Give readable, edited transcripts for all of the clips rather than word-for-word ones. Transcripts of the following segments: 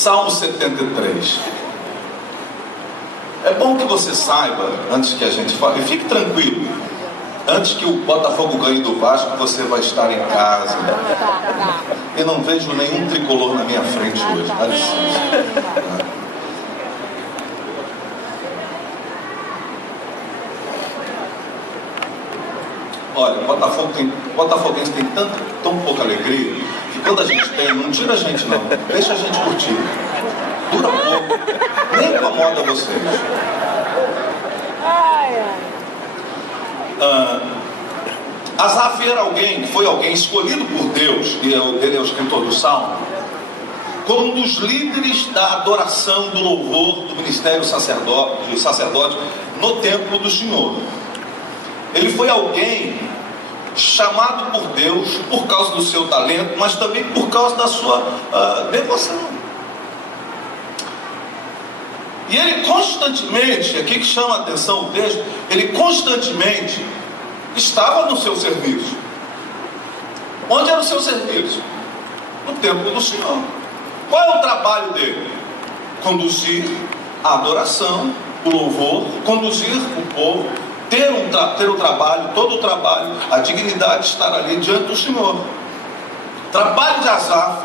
Salmo 73. É bom que você saiba, antes que a gente fale, e fique tranquilo, antes que o Botafogo ganhe do Vasco, você vai estar em casa. Eu não vejo nenhum tricolor na minha frente hoje, dá licença. Olha, Botafoguense tem tão pouca alegria, que quando a gente tem, não tira a gente não, deixa a gente curtir. Dura pouco, nem incomoda vocês. Asaf era alguém, foi alguém escolhido por Deus, e ele é o escritor do Salmo, como um dos líderes da adoração, do louvor, do ministério sacerdote no templo do Senhor. Ele foi alguém chamado por Deus por causa do seu talento, mas também por causa da sua devoção. E ele constantemente, aqui que chama a atenção o texto, ele constantemente estava no seu serviço. Onde era o seu serviço? No templo do Senhor. Qual é o trabalho dele? Conduzir a adoração, o louvor, conduzir o povo, ter o trabalho, todo o trabalho, a dignidade de estar ali diante do Senhor. O trabalho de Asaf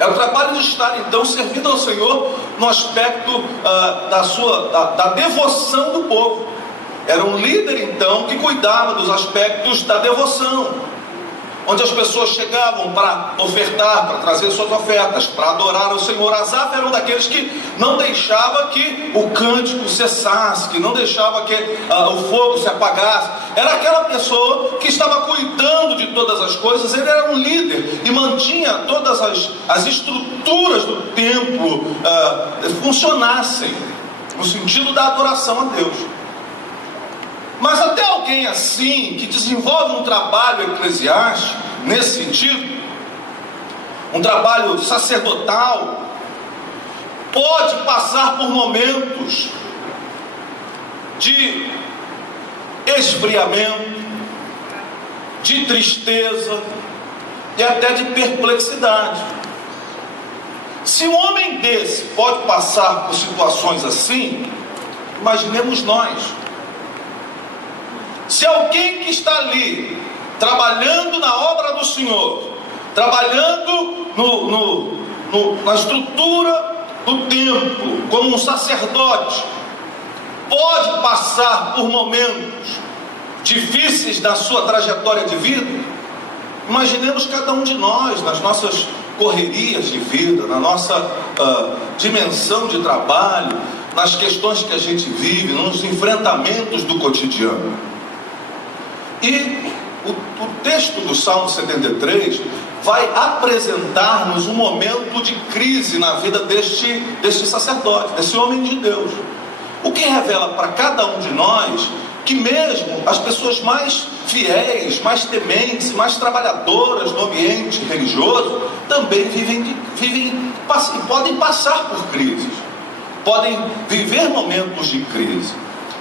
era o trabalho de estar então servindo ao Senhor no aspecto da devoção do povo. Era um líder então que cuidava dos aspectos da devoção, onde as pessoas chegavam para ofertar, para trazer suas ofertas, para adorar ao Senhor. Asaf era um daqueles que não deixava que o cântico cessasse, que não deixava que o fogo se apagasse. Era aquela pessoa que estava cuidando de todas as coisas. Ele era um líder e mantinha todas as estruturas do templo funcionassem, no sentido da adoração a Deus. Mas até alguém assim, que desenvolve um trabalho eclesiástico, nesse sentido, um trabalho sacerdotal, pode passar por momentos de esfriamento, de tristeza e até de perplexidade. Se um homem desse pode passar por situações assim, imaginemos nós. Se alguém que está ali, trabalhando na obra do Senhor, trabalhando na estrutura do templo, como um sacerdote, pode passar por momentos difíceis na sua trajetória de vida, imaginemos cada um de nós, nas nossas correrias de vida, na nossa dimensão de trabalho, nas questões que a gente vive, nos enfrentamentos do cotidiano. E o texto do Salmo 73 vai apresentar-nos um momento de crise na vida deste sacerdote, desse homem de Deus. O que revela para cada um de nós que mesmo as pessoas mais fiéis, mais tementes, mais trabalhadoras no ambiente religioso também podem passar por crises, podem viver momentos de crise.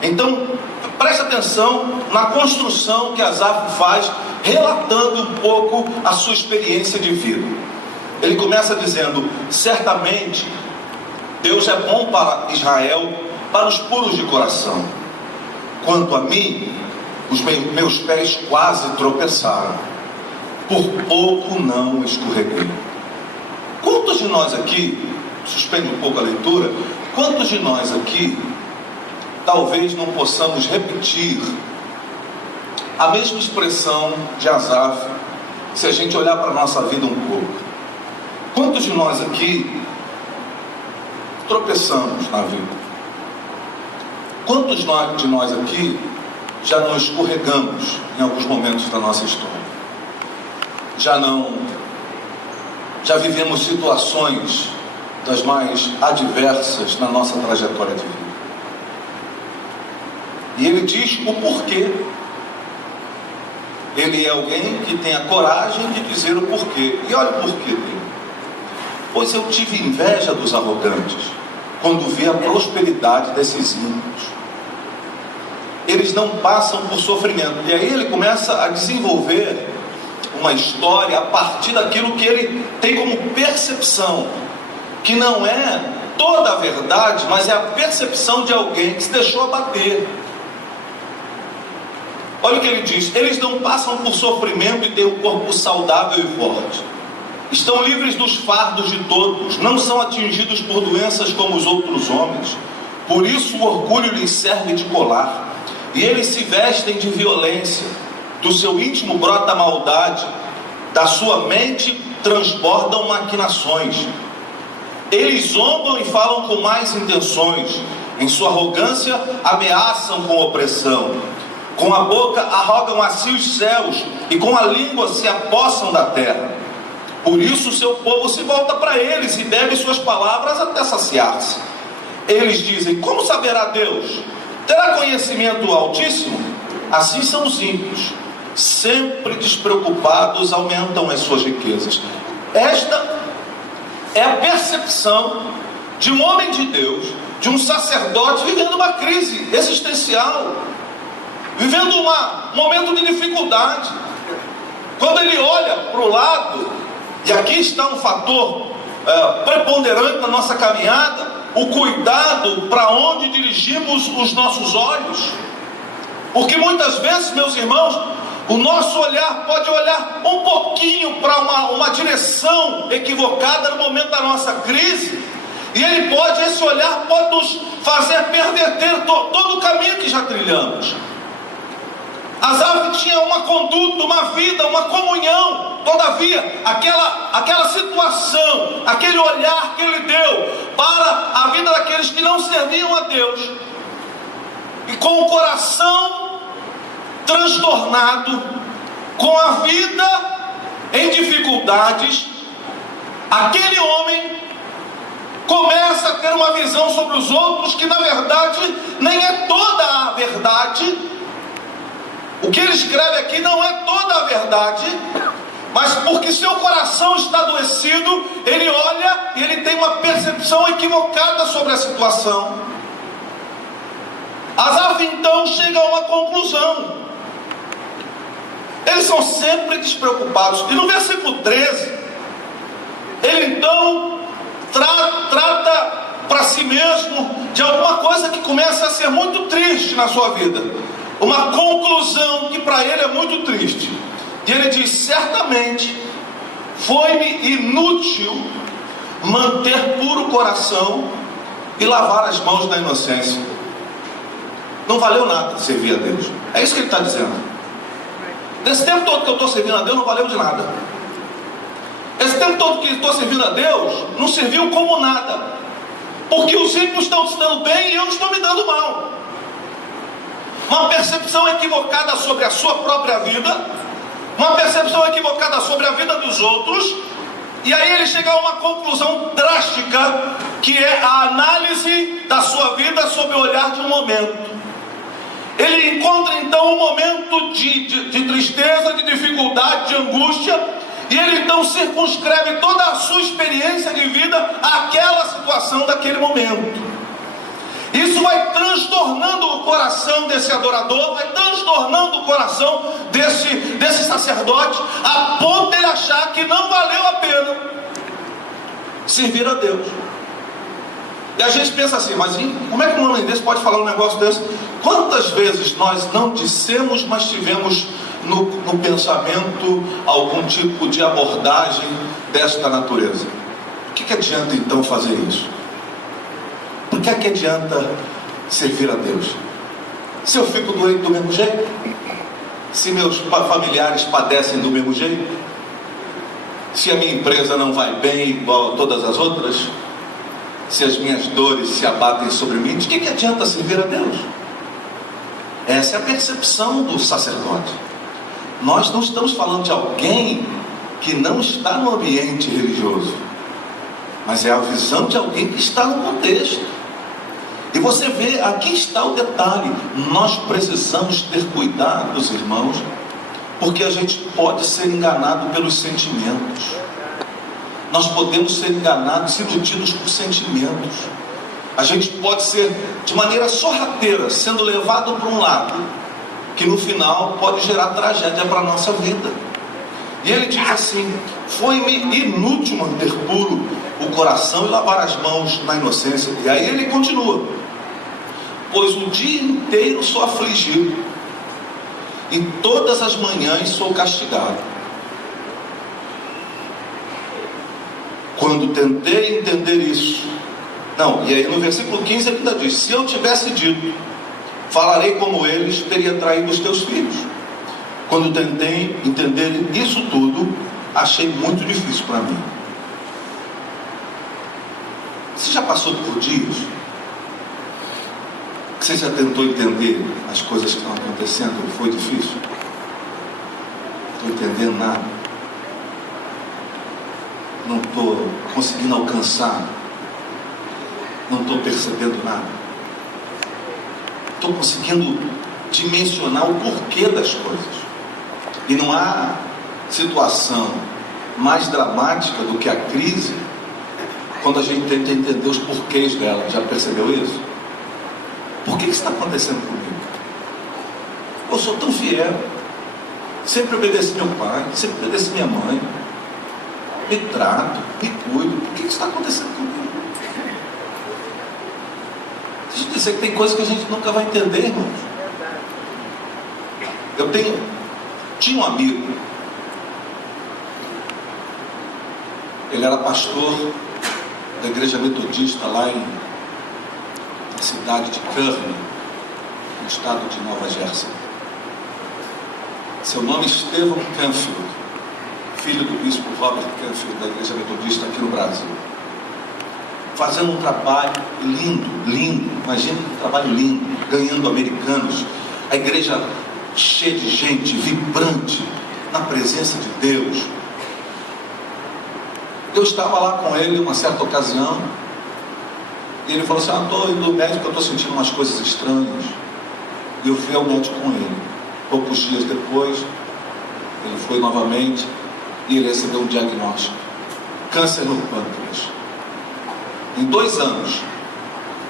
Então, preste atenção na construção que Asaf faz, relatando um pouco a sua experiência de vida. Ele começa dizendo: certamente Deus é bom para Israel, para os puros de coração. Quanto a mim, os meus pés quase tropeçaram, por pouco não escorreguei. Quantos de nós aqui, suspende um pouco a leitura, quantos de nós aqui talvez não possamos repetir a mesma expressão de Asaf, se a gente olhar para a nossa vida um pouco? Quantos de nós aqui tropeçamos na vida? Quantos de nós aqui já não escorregamos em alguns momentos da nossa história? Já vivemos situações das mais adversas na nossa trajetória de vida. E ele diz o porquê. Ele é alguém que tem a coragem de dizer o porquê. E olha o porquê dele. Pois eu tive inveja dos arrogantes quando vi a prosperidade desses ímpios. Eles não passam por sofrimento. E aí ele começa a desenvolver uma história a partir daquilo que ele tem como percepção. que não é toda a verdade, mas é a percepção de alguém que se deixou abater. Olha o que ele diz: eles não passam por sofrimento e têm um corpo saudável e forte. Estão livres dos fardos de todos, não são atingidos por doenças como os outros homens. Por isso o orgulho lhes serve de colar, e eles se vestem de violência. Do seu íntimo brota a maldade, da sua mente transbordam maquinações. Eles zombam e falam com más intenções. Em sua arrogância ameaçam com opressão. Com a boca arrogam a si os céus, e com a língua se apossam da terra. Por isso o seu povo se volta para eles e bebe suas palavras até saciar-se. Eles dizem: como saberá Deus? Terá conhecimento o Altíssimo? Assim são os ímpios, sempre despreocupados, aumentam as suas riquezas. Esta é a percepção de um homem de Deus, de um sacerdote vivendo uma crise existencial, vivendo um momento de dificuldade. Quando ele olha para o lado, e aqui está um fator preponderante na nossa caminhada, o cuidado para onde dirigimos os nossos olhos. Porque muitas vezes, meus irmãos, o nosso olhar pode olhar um pouquinho para uma direção equivocada no momento da nossa crise, e esse olhar pode nos fazer perverter todo o caminho que já trilhamos. Asaf tinha uma conduta, uma vida, uma comunhão. Todavia, aquela situação, aquele olhar que ele deu para a vida daqueles que não serviam a Deus, e com o coração transtornado, com a vida em dificuldades, aquele homem começa a ter uma visão sobre os outros que na verdade nem é toda a verdade. O que ele escreve aqui não é toda a verdade, mas porque seu coração está adoecido, ele olha e ele tem uma percepção equivocada sobre a situação. Asaf então chega a uma conclusão. Eles são sempre despreocupados. E no versículo 13, ele então trata para si mesmo de alguma coisa que começa a ser muito triste na sua vida. Uma conclusão que para ele é muito triste. E ele diz: certamente foi-me inútil manter puro o coração e lavar as mãos da inocência. Não valeu nada servir a Deus. É isso que ele está dizendo. Nesse tempo todo que eu estou servindo a Deus, não valeu de nada. Esse tempo todo que estou servindo a Deus, não serviu como nada. Porque os ímpios estão se dando bem e eu estou me dando mal. Uma percepção equivocada sobre a sua própria vida, uma percepção equivocada sobre a vida dos outros, e aí ele chega a uma conclusão drástica, que é a análise da sua vida sob o olhar de um momento. Ele encontra então um momento de tristeza, de dificuldade, de angústia, e ele então circunscreve toda a sua experiência de vida àquela situação daquele momento. Isso vai transtornando o coração desse adorador, vai transtornando o coração desse sacerdote, a ponto de ele achar que não valeu a pena servir a Deus. E a gente pensa assim: mas como é que um homem desse pode falar um negócio desse? Quantas vezes nós não dissemos, mas tivemos no pensamento algum tipo de abordagem desta natureza? O que adianta então fazer isso? Por que adianta servir a Deus? Se eu fico doente do mesmo jeito? Se meus familiares padecem do mesmo jeito? Se a minha empresa não vai bem igual a todas as outras? Se as minhas dores se abatem sobre mim? De que adianta servir a Deus? Essa é a percepção do sacerdote. Nós não estamos falando de alguém que não está no ambiente religioso, mas é a visão de alguém que está no contexto. E você vê, aqui está o detalhe: nós precisamos ter cuidado, irmãos, porque a gente pode ser enganado pelos sentimentos. Nós podemos ser enganados, iludidos por sentimentos. A gente pode ser, de maneira sorrateira, sendo levado para um lado que no final pode gerar tragédia para a nossa vida. E ele diz assim: foi-me inútil manter puro o coração e lavar as mãos na inocência. E aí ele continua: pois o dia inteiro sou afligido, e todas as manhãs sou castigado. Quando tentei entender isso, não, e aí no versículo 15 ele ainda diz: se eu tivesse dito, falarei como eles, teria traído os teus filhos. Quando tentei entender isso tudo, achei muito difícil para mim. Você já passou por dias que você já tentou entender as coisas que estão acontecendo e foi difícil? Não estou entendendo nada, não estou conseguindo alcançar, não estou percebendo nada, estou conseguindo dimensionar o porquê das coisas. E não há situação mais dramática do que a crise quando a gente tenta entender os porquês dela. Já percebeu isso? Por que isso está acontecendo comigo? Eu sou tão fiel, sempre obedeci meu pai, sempre obedeci minha mãe, me trato, me cuido. Por que isso está acontecendo comigo? Deixa eu dizer que tem coisas que a gente nunca vai entender, irmãos. Tinha um amigo, ele era pastor da igreja metodista lá na cidade de Kearney, no estado de Nova Jersey. Seu nome é Stephen Canfield, filho do bispo Robert Canfield, da igreja metodista aqui no Brasil, fazendo um trabalho lindo, imagina um trabalho lindo, ganhando americanos, a igreja cheia de gente, vibrante, na presença de Deus. Eu estava lá com ele uma certa ocasião, e ele falou assim: estou indo ao médico, eu estou sentindo umas coisas estranhas. E eu fui ao médico com ele. Poucos dias depois, ele foi novamente, e ele recebeu um diagnóstico: câncer no pâncreas. Em 2 anos,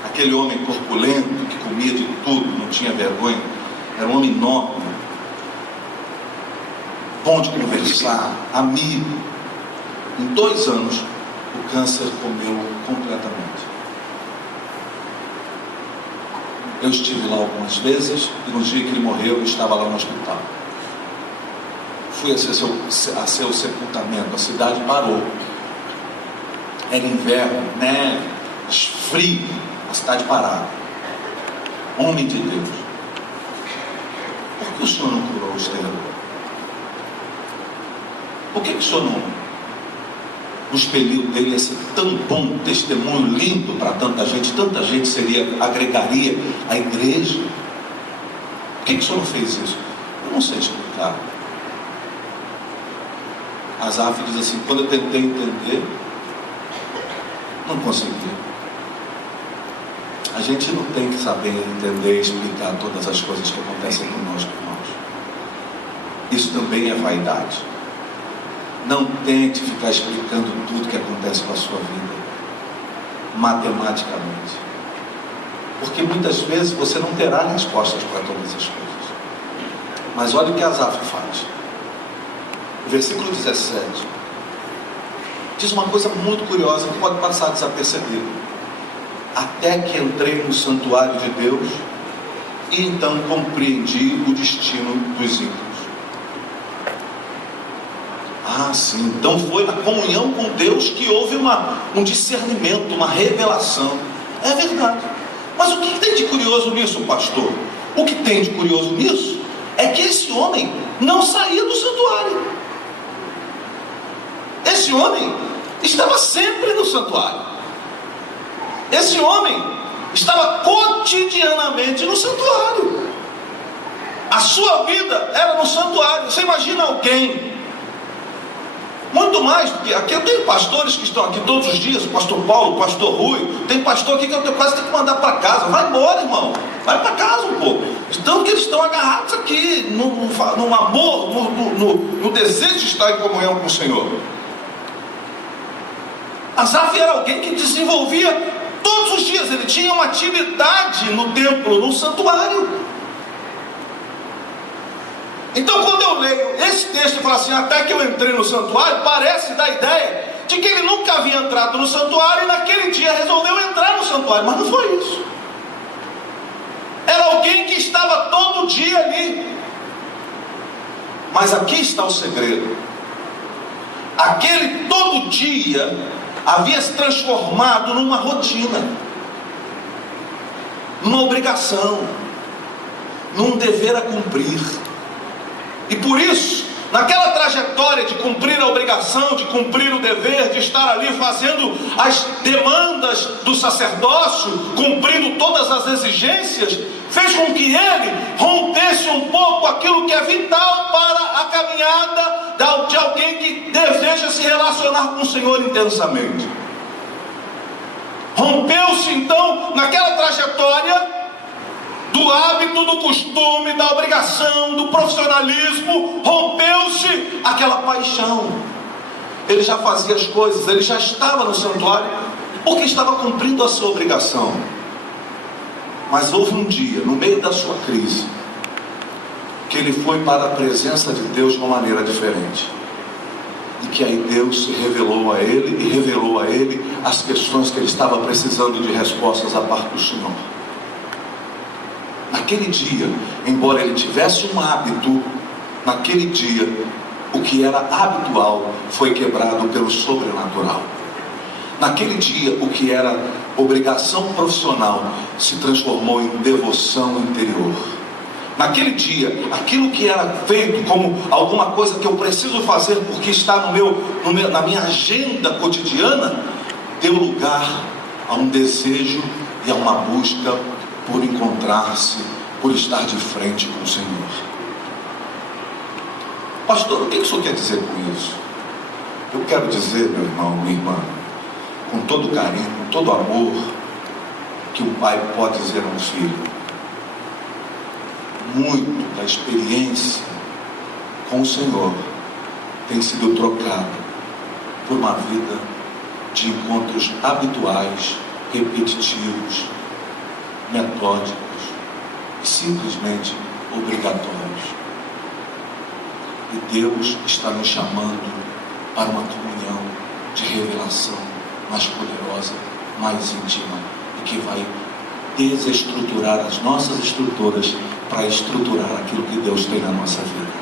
aquele homem corpulento, que comia de tudo, não tinha vergonha, era um homem enorme, bom de conversar, amigo. Em 2 anos, o câncer comeu completamente. Eu estive lá algumas vezes, e no dia que ele morreu, eu estava lá no hospital. Fui a seu sepultamento, a cidade parou. Era inverno, neve, frio, a cidade parada. Homem de Deus, por que o senhor não curou o Estevão? Por que o senhor não expeliu dele esse tão bom testemunho lindo para tanta gente agregaria a igreja? Por que o senhor não fez isso? Eu não sei explicar. Asaf diz assim: quando eu tentei entender, não consegui. A gente não tem que saber entender e explicar todas as coisas que acontecem conosco, irmãos. Isso também é vaidade. Não tente ficar explicando tudo que acontece com a sua vida matematicamente, porque muitas vezes você não terá respostas para todas as coisas. Mas olha o que Asaf faz. O versículo 17 diz uma coisa muito curiosa que pode passar desapercebido: até que entrei no santuário de Deus, e então compreendi o destino dos ímpios. Ah, sim, então foi na comunhão com Deus que houve um discernimento, uma revelação. É verdade. Mas o que tem de curioso nisso, pastor? O que tem de curioso nisso é que esse homem não saía do santuário. Esse homem estava sempre no santuário. Esse homem estava cotidianamente no santuário. A sua vida era no santuário. Você imagina alguém, muito mais do que aqui, eu tenho pastores que estão aqui todos os dias, o pastor Paulo, o pastor Rui, tem pastor aqui que eu quase tenho que mandar para casa. Vai embora, irmão, vai para casa um pouco. Então que eles estão agarrados aqui no amor, no desejo de estar em comunhão com o Senhor. Asaf era alguém que desenvolvia todos os dias, ele tinha uma atividade no templo, no santuário. Então quando eu leio esse texto e falo assim: até que eu entrei no santuário, parece dar a ideia de que ele nunca havia entrado no santuário e naquele dia resolveu entrar no santuário, mas não foi isso. Era alguém que estava todo dia ali. Mas aqui está o segredo. Aquele todo dia havia se transformado numa rotina, numa obrigação, num dever a cumprir. E por isso, naquela trajetória de cumprir a obrigação, de cumprir o dever, de estar ali fazendo as demandas do sacerdócio, cumprindo todas as exigências, fez com que ele rompesse um pouco aquilo que é vital para a caminhada de alguém que deseja se relacionar com o Senhor intensamente. Rompeu-se então naquela trajetória do hábito, do costume, da obrigação, do profissionalismo, rompeu-se aquela paixão. Ele já fazia as coisas, ele já estava no santuário, porque estava cumprindo a sua obrigação. Mas houve um dia, no meio da sua crise, que ele foi para a presença de Deus de uma maneira diferente. E que aí Deus se revelou a ele, e revelou a ele as questões que ele estava precisando de respostas da parte do Senhor. Naquele dia, embora ele tivesse um hábito, naquele dia, o que era habitual foi quebrado pelo sobrenatural. Naquele dia, o que era obrigação profissional se transformou em devoção interior. Naquele dia, aquilo que era feito como alguma coisa que eu preciso fazer porque está na minha agenda cotidiana, deu lugar a um desejo e a uma busca por encontrar-se, por estar de frente com o Senhor. Pastor, o que isso quer dizer com isso? Eu quero dizer, meu irmão, minha irmã, com todo carinho, com todo amor, que o pai pode dizer a um filho. Muito da experiência com o Senhor tem sido trocada por uma vida de encontros habituais, repetitivos, metódicos e simplesmente obrigatórios. E Deus está nos chamando para uma comunhão de revelação mais poderosa, mais íntima, e que vai desestruturar as nossas estruturas para estruturar aquilo que Deus tem na nossa vida.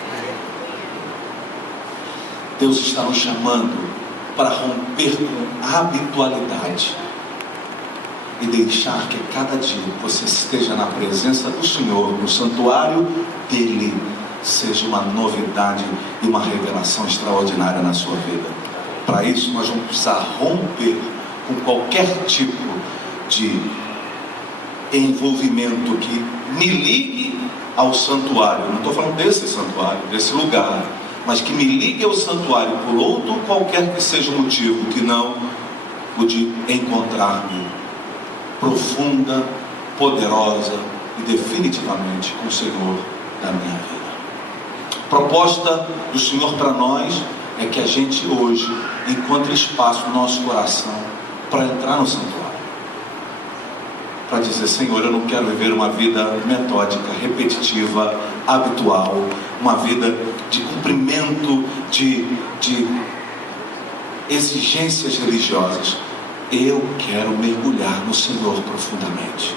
Deus está nos chamando para romper com a habitualidade e deixar que cada dia você esteja na presença do Senhor, no santuário dele, seja uma novidade e uma revelação extraordinária na sua vida. Para isso nós vamos precisar romper com qualquer tipo de envolvimento que me ligue ao santuário. Eu não estou falando desse santuário, desse lugar, mas que me ligue ao santuário por outro qualquer que seja o motivo, que não o de encontrar-me profunda, poderosa e definitivamente com o Senhor na minha vida. A proposta do Senhor para nós é que a gente hoje encontre espaço no nosso coração para entrar no santuário, para dizer: Senhor, eu não quero viver uma vida metódica, repetitiva, habitual, uma vida de cumprimento de exigências religiosas. Eu quero mergulhar no Senhor profundamente.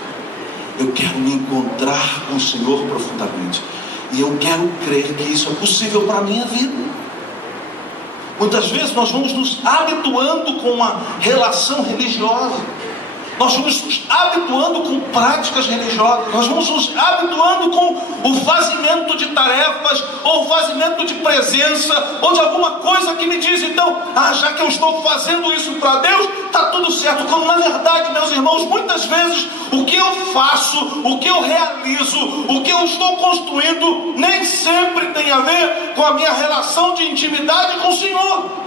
Eu quero me encontrar com o Senhor profundamente. E eu quero crer que isso é possível para a minha vida. Muitas vezes nós vamos nos habituando com uma relação religiosa. Nós vamos nos habituando com práticas religiosas. Nós vamos nos habituando com o fazimento de tarefas, ou o fazimento de presença, ou de alguma coisa que me diz, então, já que eu estou fazendo isso para Deus, está tudo certo. Quando na verdade, meus irmãos, muitas vezes o que eu faço, o que eu realizo, o que eu estou construindo, nem sempre tem a ver com a minha relação de intimidade com o Senhor.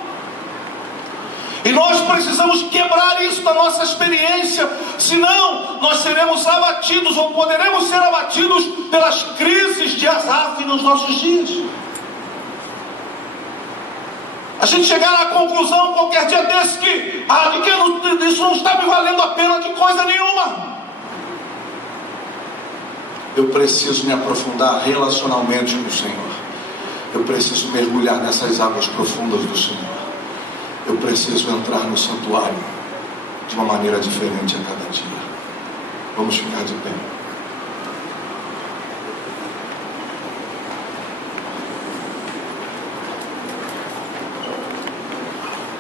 E nós precisamos quebrar isso da nossa experiência, senão nós seremos abatidos, ou poderemos ser abatidos pelas crises de Asaf nos nossos dias. A gente chegar à conclusão qualquer dia desse que isso não está me valendo a pena de coisa nenhuma. Eu preciso me aprofundar relacionalmente com o Senhor. Eu preciso mergulhar nessas águas profundas do Senhor. eu preciso entrar no santuário de uma maneira diferente a cada dia. Vamos ficar de pé.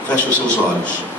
Feche os seus olhos.